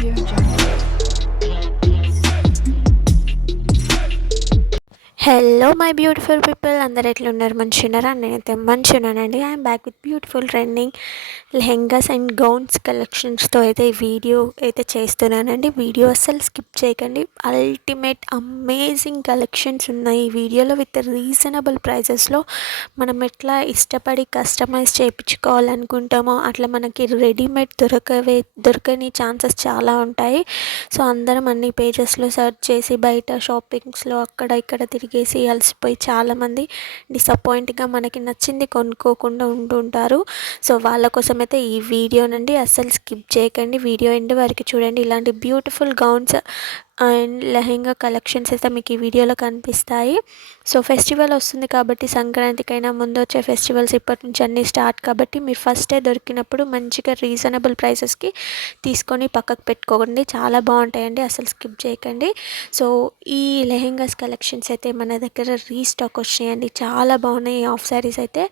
AudioJungle. Hello my beautiful people, అందరు ఎట్లున్నారు? మంచిగున్నారా? నేనైతే మంచిగున్నానండి. I'm back with beautiful trending lehengas and gowns కలెక్షన్స్తో అయితే ఈ వీడియో అయితే చేస్తున్నానండి. వీడియో అస్సలు స్కిప్ చేయకండి. అల్టిమేట్ అమేజింగ్ కలెక్షన్స్ ఉన్నాయి ఈ వీడియోలో విత్ రీజనబుల్ ప్రైజెస్లో. మనం ఎట్లా ఇష్టపడి కస్టమైజ్ చేయించుకోవాలనుకుంటామో అట్లా మనకి రెడీమేడ్ దొరకని ఛాన్సెస్ చాలా ఉంటాయి. సో అందరం అన్ని పేజెస్లో సెర్చ్ చేసి బయట షాపింగ్స్లో అక్కడ ఇక్కడ తిరిగేసి అలసిపోయి చాలామంది డిసప్పాయింట్గా మనకి నచ్చింది కొనుక్కోకుండా ఉంటుంటారు. సో వాళ్ళ కోసం అయితే ఈ వీడియోనండి అస్సలు స్కిప్ చేయకండి. వీడియో ఎండ్ వరకు చూడండి. ఇలాంటి beautiful gowns and lehenga collections అయితే మీకు ఈ వీడియోలో కనిపిస్తాయి. సో ఫెస్టివల్ వస్తుంది కాబట్టి సంక్రాంతికైనా ముందు వచ్చే ఫెస్టివల్స్ ఇప్పటి నుంచి అన్నీ స్టార్ట్ కాబట్టి మీరు ఫస్టే దొరికినప్పుడు మంచిగా రీజనబుల్ ప్రైసెస్కి తీసుకొని పక్కకు పెట్టుకోండి. చాలా బాగుంటాయండి, అసలు స్కిప్ చేయకండి. సో ఈ లెహెంగాస్ కలెక్షన్స్ అయితే మన దగ్గర రీస్టాక్ వచ్చినాయండి. చాలా బాగున్నాయి. హాఫ్ శారీస్ అయితే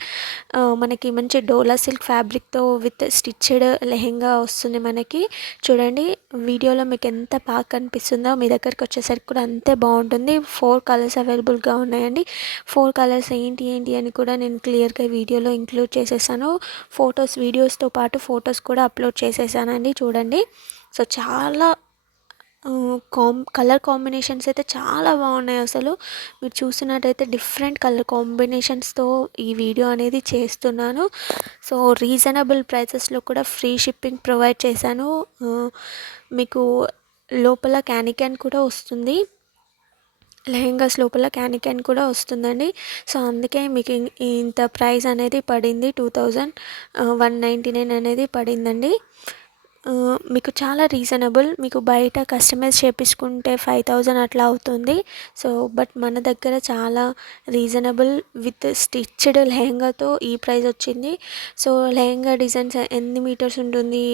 మనకి మంచి డోలా సిల్క్ ఫ్యాబ్రిక్తో విత్ స్టిచ్డ్ లెహెంగా వస్తుంది మనకి. చూడండి వీడియోలో మీకు ఎంత బాగా కనిపిస్తుందో మీ దగ్గరికి వచ్చేసరికి కూడా అంతే బాగుంటుంది. 4 కలర్స్ అవైలబుల్గా ఉన్నాయండి. 4 కలర్స్ ఏంటి అని కూడా నేను క్లియర్గా వీడియోలో ఇంక్లూడ్ చేసేసాను. ఫొటోస్ వీడియోస్తో పాటు ఫొటోస్ కూడా అప్లోడ్ చేసేసానండి. చూడండి. సో చాలా కలర్ కాంబినేషన్స్ అయితే చాలా బాగున్నాయి. అసలు మీరు చూసినట్టయితే డిఫరెంట్ కలర్ కాంబినేషన్స్తో ఈ వీడియో అనేది చేస్తున్నాను. సో రీజనబుల్ ప్రైసెస్లో కూడా ఫ్రీ షిప్పింగ్ ప్రొవైడ్ చేశాను. మీకు లోపల క్యాన్ కూడా వస్తుంది. లెహెంగాస్ లోపల క్యాన్ కూడా వస్తుందండి. సో అందుకే మీకు ఇంత ప్రైస్ అనేది పడింది. 2199 అనేది పడిందండి. మీకు చాలా రీజనబుల్. మీకు బయట కస్టమైజ్ చేయించుకుంటే 5000 అట్లా అవుతుంది. సో బట్ మన దగ్గర చాలా రీజనబుల్ విత్ స్టిచ్డ్ లెహెంగాతో ఈ ప్రైస్ వచ్చింది. సో లెహెంగా డిజైన్స్ ఎన్ని మీటర్స్ ఉంటుంది,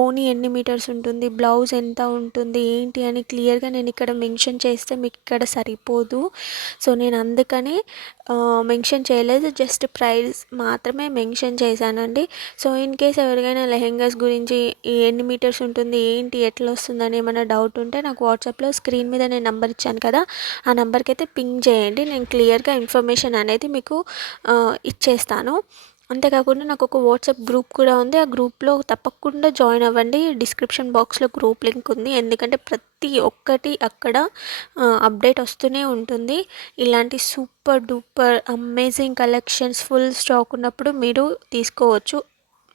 ఓనీ ఎన్ని మీటర్స్ ఉంటుంది, బ్లౌజ్ ఎంత ఉంటుంది ఏంటి అని క్లియర్గా నేను ఇక్కడ మెన్షన్ చేస్తే మీకు ఇక్కడ సరిపోదు. సో నేను అందుకని మెన్షన్ చేయలేదు, జస్ట్ ప్రైస్ మాత్రమే మెన్షన్ చేశానండి. సో ఇన్ కేస్ ఎవరికైనా లెహెంగాస్ గురించి ఎన్ని మీటర్స్ ఉంటుంది ఏంటి ఎట్లా వస్తుందని ఏమైనా డౌట్ ఉంటే నాకు వాట్సాప్లో స్క్రీన్ మీద నేను నెంబర్ ఇచ్చాను కదా, ఆ నెంబర్కి అయితే పింగ్ చేయండి. నేను క్లియర్గా ఇన్ఫర్మేషన్ అనేది మీకు ఇచ్చేస్తాను. అంతేకాకుండా నాకు ఒక వాట్సాప్ గ్రూప్ కూడా ఉంది. ఆ గ్రూప్లో తప్పకుండా జాయిన్ అవ్వండి. డిస్క్రిప్షన్ బాక్స్లో గ్రూప్ లింక్ ఉంది. ఎందుకంటే ప్రతి ఒక్కటి అక్కడ అప్డేట్ వస్తూనే ఉంటుంది. ఇలాంటి super duper amazing collections full stock ఉన్నప్పుడు మీరు తీసుకోవచ్చు.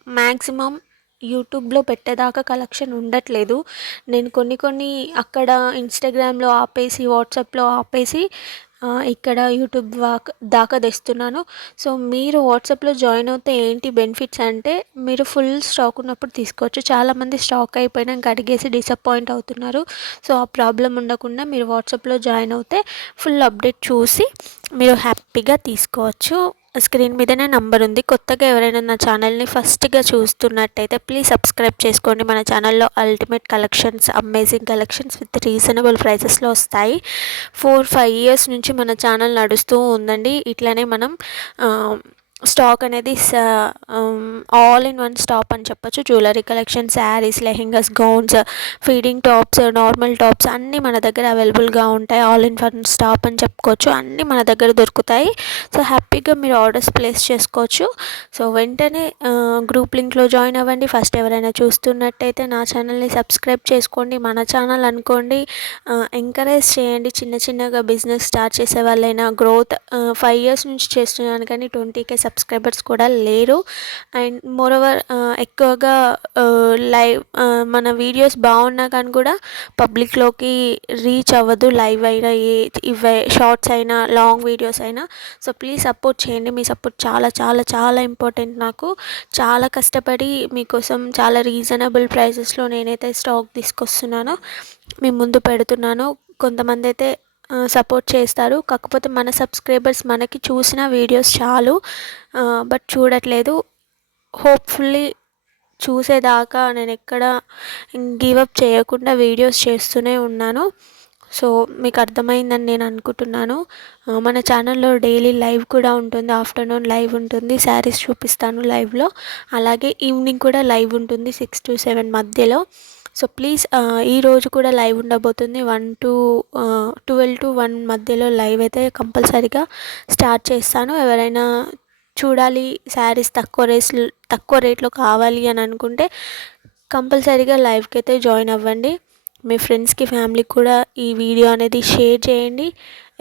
మ్యాక్సిమం యూట్యూబ్లో పెట్టేదాకా కలెక్షన్ ఉండట్లేదు. నేను కొన్ని అక్కడ ఇన్స్టాగ్రామ్లో ఆపేసి వాట్సాప్లో ఆపేసి ఇక్కడ యూట్యూబ్ దాకా తెస్తున్నాను. సో మీరు వాట్సాప్లో జాయిన్ అవుతే ఏంటి బెనిఫిట్స్ అంటే మీరు ఫుల్ స్టాక్ ఉన్నప్పుడు తీసుకోవచ్చు. చాలామంది స్టాక్ అయిపోయినాక అడిగేసి డిసప్పాయింట్ అవుతున్నారు. సో ఆ ప్రాబ్లం ఉండకుండా మీరు వాట్సాప్లో జాయిన్ అవుతే ఫుల్ అప్డేట్ చూసి మీరు హ్యాపీగా తీసుకోవచ్చు. స్క్రీన్ మీదనే నంబర్ ఉంది. కొత్తగా ఎవరైనా నా ఛానల్ని ఫస్ట్గా చూస్తున్నట్టయితే ప్లీజ్ సబ్స్క్రైబ్ చేసుకోండి. మన ఛానల్లో ultimate collections, amazing collections with reasonable ప్రైసెస్లో వస్తాయి. 4-5 ఇయర్స్ నుంచి మన ఛానల్ నడుస్తూ ఉందండి. ఇట్లానే మనం స్టాక్ అనేది ఆల్ ఇన్ వన్ స్టాప్ అని చెప్పొచ్చు. Jewellery collection, saris, lehengas, gowns, feeding tops, normal tops అన్నీ మన దగ్గర అవైలబుల్గా ఉంటాయి. ఆల్ ఇన్ వన్ స్టాప్ అని చెప్పుకోవచ్చు. అన్నీ మన దగ్గర దొరుకుతాయి. సో హ్యాపీగా మీరు ఆర్డర్స్ ప్లేస్ చేసుకోవచ్చు. సో వెంటనే గ్రూప్ లింక్లో జాయిన్ అవ్వండి. ఫస్ట్ ఎవరైనా చూస్తున్నట్టయితే నా ఛానల్ని సబ్స్క్రైబ్ చేసుకోండి. మన ఛానల్ అనుకోండి, ఎంకరేజ్ చేయండి. చిన్నగా బిజినెస్ స్టార్ట్ చేసే వాళ్ళైనా గ్రోత్ 5 ఇయర్స్ నుంచి చేస్తున్నాను కానీ 20K సబ్స్క్రైబర్స్ కూడా లేరు. అండ్ మోరోవర్ ఎక్కువగా లైవ్ మన వీడియోస్ బాగున్నా కానీ కూడా పబ్లిక్లోకి రీచ్ అవ్వదు. లైవ్ అయినా షార్ట్స్ అయినా లాంగ్ వీడియోస్ అయినా. సో ప్లీజ్ సపోర్ట్ చేయండి. మీ సపోర్ట్ చాలా చాలా చాలా ఇంపార్టెంట్. నాకు చాలా కష్టపడి మీకోసం చాలా రీజనబుల్ ప్రైసెస్లో నేనైతే స్టాక్ తీసుకొస్తున్నాను, మీ ముందు పెడుతున్నాను. కొంతమంది అయితే సపోర్ట్ చేస్తారు, కాకపోతే మన సబ్స్క్రైబర్స్ మనకి చూసిన వీడియోస్ చాలు, బట్ చూడట్లేదు. హోప్ఫుల్లీ చూసేదాకా నేను ఎక్కడ గివప్ చేయకుండా వీడియోస్ చేస్తూనే ఉన్నాను. సో మీకు అర్థమైందని నేను అనుకుంటున్నాను. మన ఛానల్లో డైలీ లైవ్ కూడా ఉంటుంది. ఆఫ్టర్నూన్ లైవ్ ఉంటుంది. శారీస్ చూపిస్తాను లైవ్లో. అలాగే ఈవినింగ్ కూడా లైవ్ ఉంటుంది 6 to 7 మధ్యలో. సో ప్లీజ్ ఈరోజు కూడా లైవ్ ఉండబోతుంది 12 to 1 మధ్యలో లైవ్ అయితే కంపల్సరీగా స్టార్ట్ చేస్తాను. ఎవరైనా చూడాలి, శారీస్ తక్కువ రేట్లో కావాలి అని అనుకుంటే కంపల్సరీగా లైవ్కి అయితే జాయిన్ అవ్వండి. మీ ఫ్రెండ్స్కి, ఫ్యామిలీకి కూడా ఈ వీడియో అనేది షేర్ చేయండి.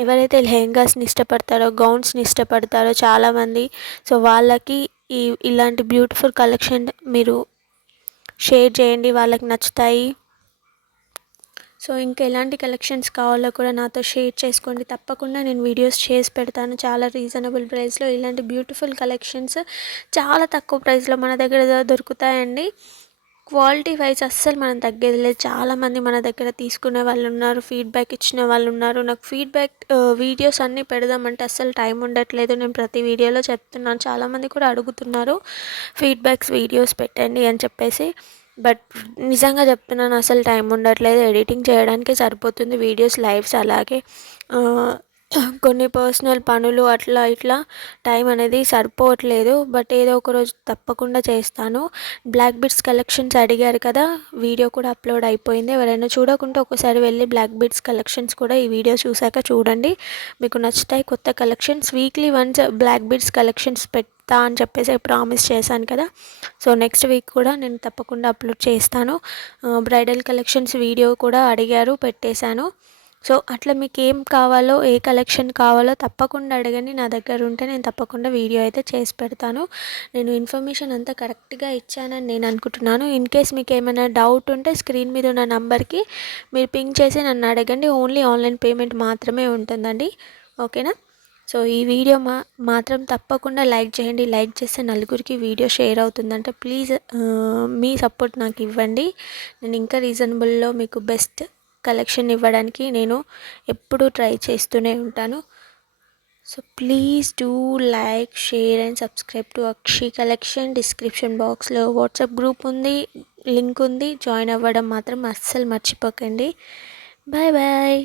ఎవరైతే లెహెంగాస్ని ఇష్టపడతారో, గౌన్స్ని ఇష్టపడతారో చాలామంది, సో వాళ్ళకి ఇలాంటి బ్యూటిఫుల్ కలెక్షన్ మీరు షేర్ చేయండి, వాళ్ళకి నచ్చుతాయి. సో ఇంకా ఎలాంటి కలెక్షన్స్ కావాలో కూడా నాతో షేర్ చేసుకోండి. తప్పకుండా నేను వీడియోస్ చేసి పెడతాను. చాలా రీజనబుల్ ప్రైస్లో ఇలాంటి బ్యూటిఫుల్ కలెక్షన్స్ చాలా తక్కువ ప్రైస్లో మన దగ్గర దొరుకుతాయండి. క్వాలిటీ వైజ్ అస్సలు మనం తగ్గేది లేదు. చాలామంది మన దగ్గర తీసుకునే వాళ్ళు ఉన్నారు, ఫీడ్బ్యాక్ ఇచ్చిన వాళ్ళు ఉన్నారు. నాకు వీడియోస్ అన్నీ పెడదామంటే అస్సలు టైం ఉండట్లేదు. నేను ప్రతి వీడియోలో చెప్తున్నాను, చాలామంది కూడా అడుగుతున్నారు వీడియోస్ పెట్టండి అని చెప్పేసి. బట్ నిజంగా చెప్తున్నాను, అసలు టైం ఉండట్లేదు. ఎడిటింగ్ చేయడానికే సరిపోతుంది, వీడియోస్ లైవ్స్ అలాగే కొన్ని పర్సనల్ పనులు అట్లా ఇట్లా టైం అనేది సరిపోవట్లేదు. బట్ ఏదో ఒక రోజు తప్పకుండా చేస్తాను. బ్లాక్ బీడ్స్ కలెక్షన్స్ అడిగారు కదా, వీడియో కూడా అప్లోడ్ అయిపోయింది. ఎవరైనా చూడకుంటే ఒకసారి వెళ్ళి బ్లాక్ బీడ్స్ కలెక్షన్స్ కూడా ఈ వీడియో చూశాక చూడండి, మీకు నచ్చుతాయి. కొత్త collections weekly once black beads collections పెడతా అని చెప్పేసి ప్రామిస్ చేశాను కదా. సో నెక్స్ట్ వీక్ కూడా నేను తప్పకుండా అప్లోడ్ చేస్తాను. బ్రైడల్ కలెక్షన్స్ వీడియో కూడా అడిగారు, పెట్టేశాను. సో అట్లా మీకు ఏం కావాలో, ఏ కలెక్షన్ కావాలో తప్పకుండా అడగండి. నా దగ్గర ఉంటే నేను తప్పకుండా వీడియో అయితే చేసి పెడతాను. నేను ఇన్ఫర్మేషన్ అంతా కరెక్ట్గా ఇచ్చానని నేను అనుకుంటున్నాను. ఇన్ కేస్ మీకు ఏమైనా డౌట్ ఉంటే స్క్రీన్ మీద ఉన్న నంబర్కి మీరు పింక్ చేసి నన్ను అడగండి. ఓన్లీ ఆన్లైన్ పేమెంట్ మాత్రమే ఉంటుందండి. ఓకేనా? సో ఈ వీడియో మాత్రం తప్పకుండా లైక్ చేయండి. లైక్ చేస్తే నలుగురికి వీడియో షేర్ అవుతుందంటే ప్లీజ్ మీ సపోర్ట్ నాకు ఇవ్వండి. నేను ఇంకా రీజనబుల్లో మీకు బెస్ట్ కలెక్షన్ ఇవ్వడానికి నేను ఎప్పుడూ ట్రై చేస్తూనే ఉంటాను. So please do like, share and subscribe to Akshi collection. Description బాక్స్లో వాట్సాప్ గ్రూప్ ఉంది, లింక్ ఉంది, జాయిన్ అవ్వడం మాత్రం అస్సలు మర్చిపోకండి. Bye bye.